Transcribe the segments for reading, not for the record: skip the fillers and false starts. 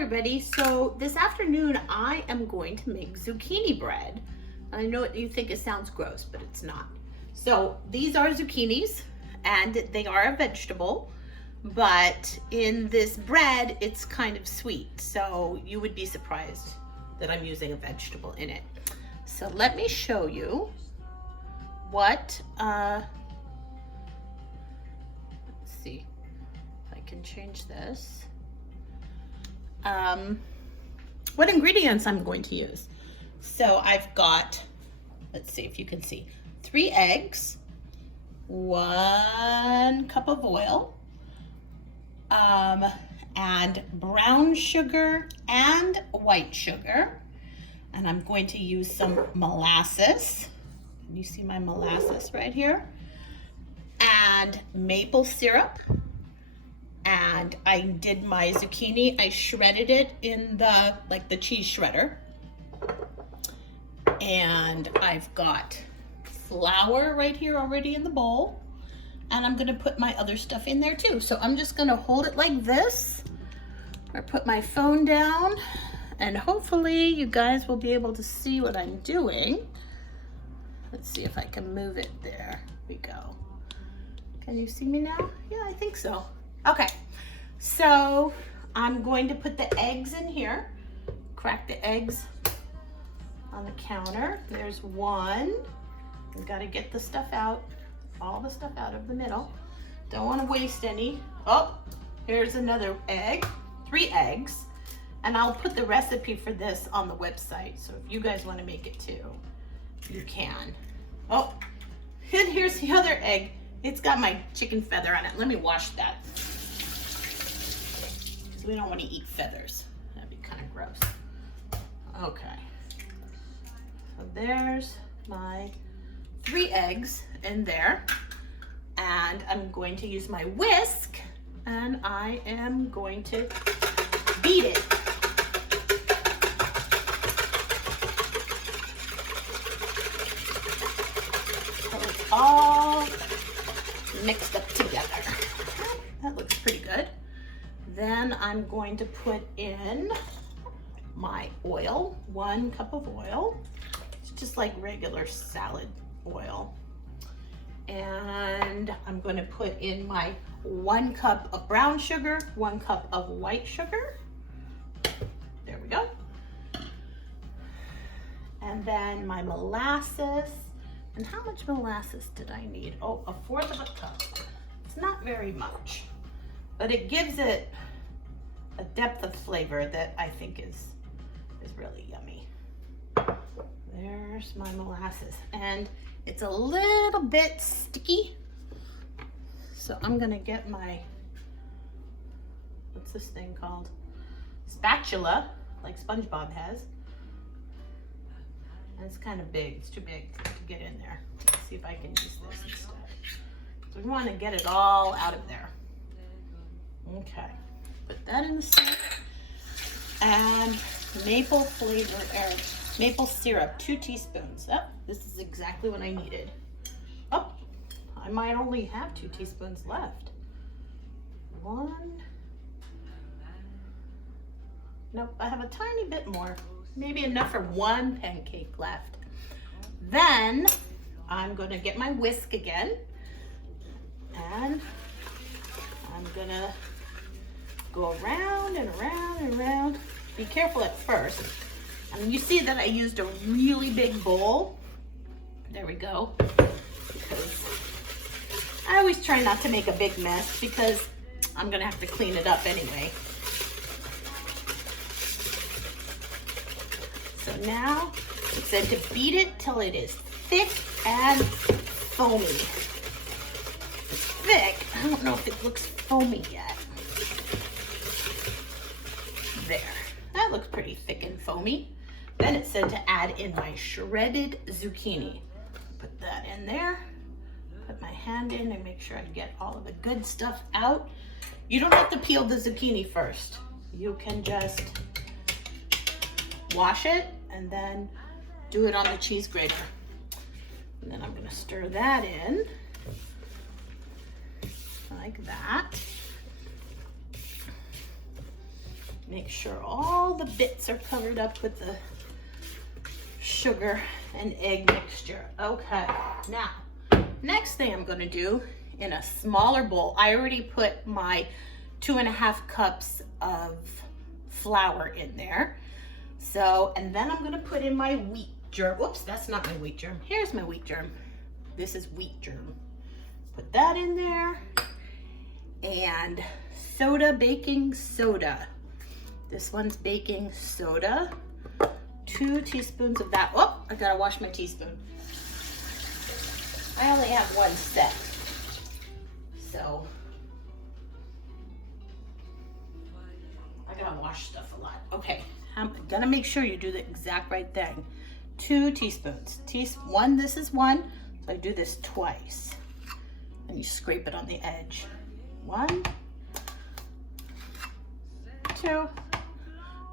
everybody. So this afternoon I am going to make zucchini bread. I know you think it sounds gross, but it's not. So these are zucchinis and they are a vegetable, but in this bread it's kind of sweet. So you would be surprised that I'm using a vegetable in it. So let me show you what, let's see if I can change this. What ingredients I'm going to use. So I've got, let's see if you can see, 3 eggs, 1 cup of oil, and brown sugar and white sugar. And I'm going to use some molasses. Can you see my molasses right here? And maple syrup. And I did my zucchini, I shredded it in the cheese shredder. And I've got flour right here already in the bowl. And I'm gonna put my other stuff in there too. So I'm just gonna hold it like this, or put my phone down, and hopefully you guys will be able to see what I'm doing. Let's see if I can move it. There we go. Can you see me now? Yeah, I think so. Okay, so I'm going to put the eggs in here, crack the eggs on the counter. There's 1. We've got to get the stuff out, all the stuff out of the middle. Don't want to waste any. Oh, here's another egg, 3 eggs. And I'll put the recipe for this on the website. So if you guys want to make it too, you can. Oh, and here's the other egg. It's got my chicken feather on it. Let me wash that. Because we don't want to eat feathers. That'd be kind of gross. Okay. So there's my 3 eggs in there. And I'm going to use my whisk. And I am going to beat it. So it's all mixed up together. That looks pretty good. Then I'm going to put in my oil, 1 cup of oil. It's just like regular salad oil. And I'm going to put in my 1 cup of brown sugar, 1 cup of white sugar. There we go. And then my molasses. And how much molasses did I need? Oh, 1/4 of a cup. It's not very much, but it gives it a depth of flavor that I think is really yummy. There's my molasses. And it's a little bit sticky. So I'm gonna get my, what's this thing called? Spatula, like SpongeBob has. And it's kind of big, it's too big to get in there. Let's see if I can use this instead. So we wanna get it all out of there. Okay, put that in the sink. And maple syrup, 2 teaspoons. Oh, this is exactly what I needed. Oh, I might only have 2 teaspoons left. 1. Nope, I have a tiny bit more. Maybe enough for 1 pancake left. Then I'm gonna get my whisk again. And I'm gonna go around and around and around. Be careful at first. I mean, you see that I used a really big bowl. There we go. Because I always try not to make a big mess because I'm gonna have to clean it up anyway. So now it said to beat it till it is thick and foamy. It's thick. I don't know if it looks foamy yet. There. That looks pretty thick and foamy. Then it said to add in my shredded zucchini. Put that in there. Put my hand in and make sure I get all of the good stuff out. You don't have to peel the zucchini first. You can just wash it and then do it on the cheese grater. And then I'm gonna stir that in like that. Make sure all the bits are covered up with the sugar and egg mixture. Okay, now, next thing I'm gonna do in a smaller bowl, I already put my 2.5 cups of flour in there. So, and then I'm gonna put in my wheat germ. Whoops, that's not my wheat germ. Here's my wheat germ. This is wheat germ. Put that in there. And soda, baking soda. This one's baking soda. 2 teaspoons of that. Oh, I gotta wash my teaspoon. I only have one set. So, I gotta wash stuff a lot. Okay, I'm gonna make sure you do the exact right thing. 2 teaspoons. One, this is 1, so I do this twice. And you scrape it on the edge. 1, 2.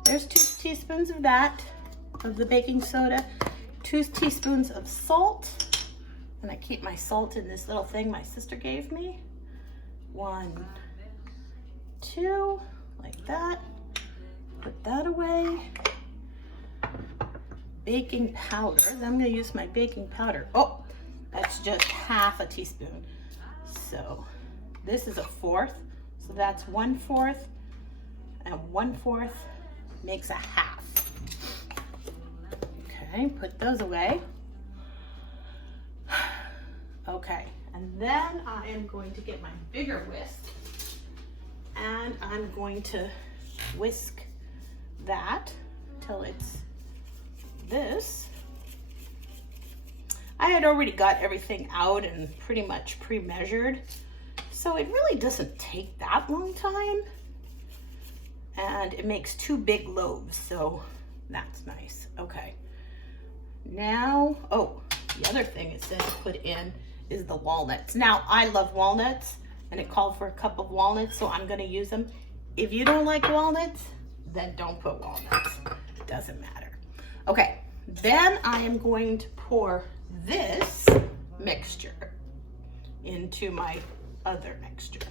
There's 2 teaspoons of that, of the baking soda. 2 teaspoons of salt. And I keep my salt in this little thing my sister gave me. 1, 2, like that. Put that away. Baking powder. Then I'm gonna use my baking powder. Oh, that's just half a teaspoon. So this is 1/4. So that's 1/4 and 1/4 makes 1/2. Okay, put those away. Okay, and then I am going to get my bigger whisk and I'm going to whisk that till it's this. I had already got everything out and pretty much pre-measured, so it really doesn't take that long time, and it makes 2 big loaves, so that's nice. Okay, now, oh, the other thing it says put in is the walnuts. Now, I love walnuts, and it called for a cup of walnuts, so I'm gonna use them. If you don't like walnuts, then don't put walnuts. It doesn't matter. Okay, then I am going to pour this mixture into my other mixture.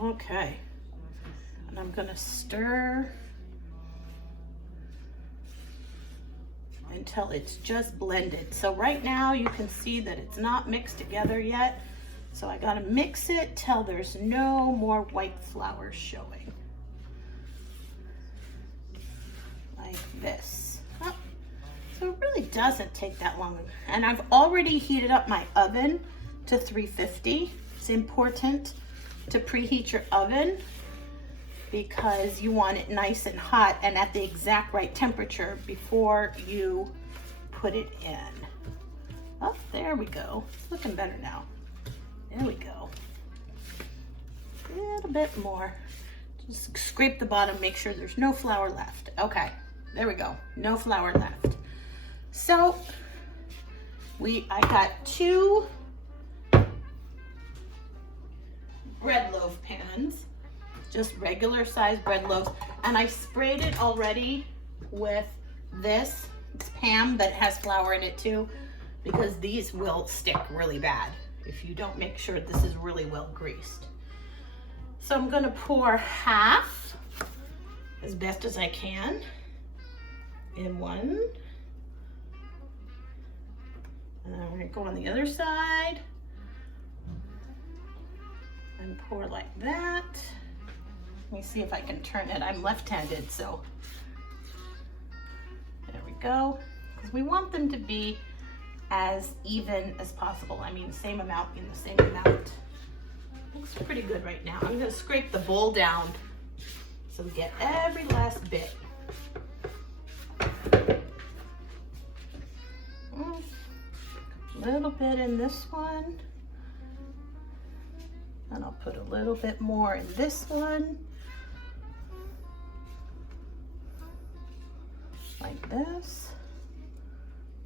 Okay, and I'm gonna stir until it's just blended. So right now you can see that it's not mixed together yet. So I gotta mix it till there's no more white flour showing. Like this. Oh, so it really doesn't take that long. And I've already heated up my oven to 350. It's important to preheat your oven because you want it nice and hot and at the exact right temperature before you put it in. Oh, there we go. It's looking better now. There we go. A little bit more. Just scrape the bottom, make sure there's no flour left. Okay, there we go. No flour left. So I got 2 bread loaf pans, just regular size bread loaves, and I sprayed it already with this. It's Pam that has flour in it too, because these will stick really bad if you don't make sure this is really well greased. So I'm gonna pour half as best as I can in one. And then we're gonna go on the other side and pour like that. Let me see if I can turn it. I'm left-handed, so there we go. Because we want them to be as even as possible. I mean, same amount in the same amount. Looks pretty good right now. I'm gonna scrape the bowl down so we get every last bit. A little bit in this one. And I'll put a little bit more in this one. Like this.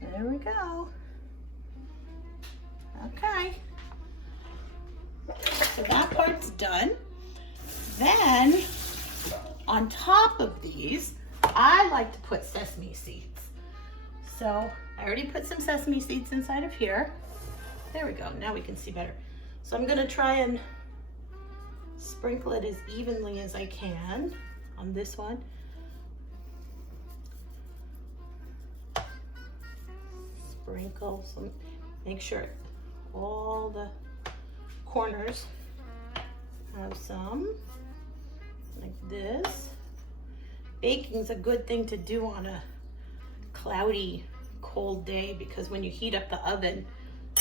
There we go. Okay. So that part's done. Then, on top of these, I like to put sesame seeds. So, I already put some sesame seeds inside of here. There we go. Now we can see better. So I'm gonna try and Sprinkle it as evenly as I can on this one. Sprinkle some, make sure all the corners have some, like this. Baking's a good thing to do on a cloudy, cold day, because when you heat up the oven,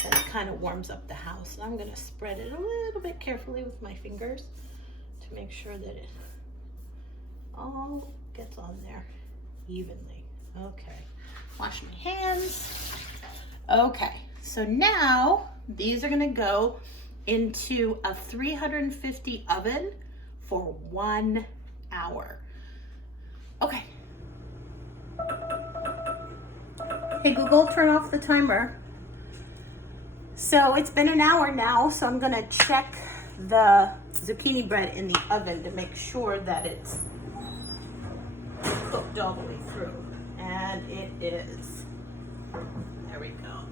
then it kind of warms up the house. And I'm gonna spread it a little bit carefully with my fingers to make sure that it all gets on there evenly. Okay, wash my hands. Okay, so now these are gonna go into a 350 oven for 1 hour. Okay. Hey Google, turn off the timer. So it's been an hour now, so I'm gonna check the zucchini bread in the oven to make sure that it's cooked all the way through. And it is. There we go.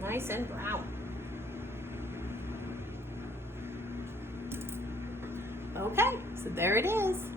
Nice and brown. Okay, so there it is.